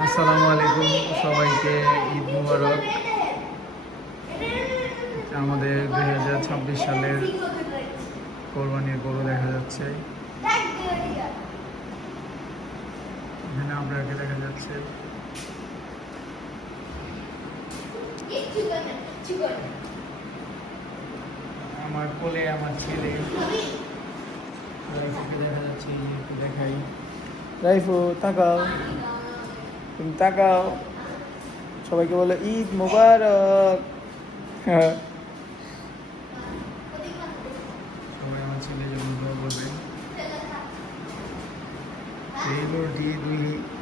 আসসালামু আলাইকুম সবাইকে, ঈদ মুবারক। আমাদের 2026 সালের কোরবানির গরু দেখা যাচ্ছে, এখানে আপনাকে দেখা যাচ্ছে। আমার কোলে আমার ছেলে রাইফুকে দেখা যাচ্ছে, একটু দেখাই। রাইফু তাকাও, তুমি তাকাও, সবাইকে বলো ঈদ মুবারক। সবাই আমার ছেলে জন্য দোয়া করবেন। এই গরুটি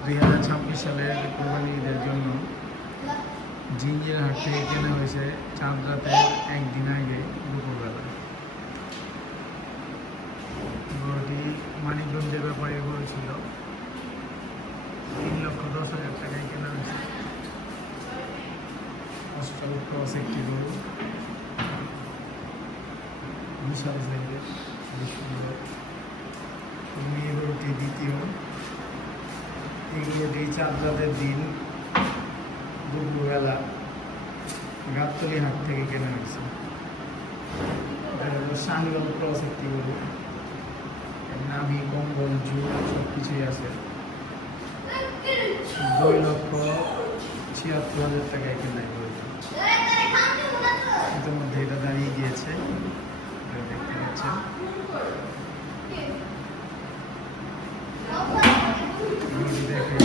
2026 সালের কোরবানি ঈদের জন্য জিঞ্জির হাট থেকে কেনা হয়েছে চাঁদ রাতের একদিন আগে দুপুরবেলা। গরুটি মানিকগঞ্জের ব্যাপারে গরু ছিল, 3,10,000 টাকায় কেনা হয়েছে। অস্ট্রাল ক্রস একটি গরু, বিশাল সাইজের, বেশ সুন্দর। এই গরুটি দ্বিতীয়। এই গরুটি চাঁদ রাতের দিন দুপুরবেলা গাবতলী হাট থেকে কেনা হয়েছে। শাহিওয়াল ক্রস একটি গরু, নাভি কম্বল জুট সব কিছুই আছে। 2,76,000 টাকায় কেনা গরুটি। ইতিমধ্যে এটা দাঁড়িয়ে গিয়েছে, দেখতে পাচ্ছেন। গরুটি দেখে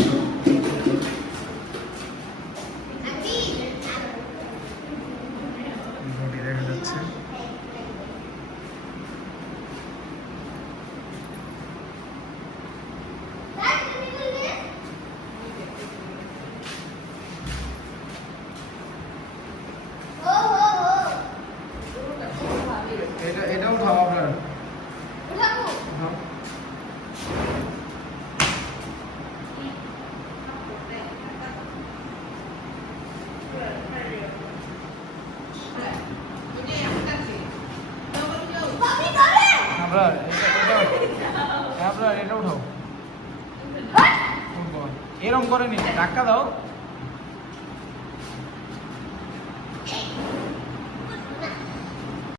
গরুটি দেখা যাচ্ছে। এটা উঠাও আপনার, উঠাও। আপনার এটা উঠাও, এরকম করে নি, ধাক্কা দাও।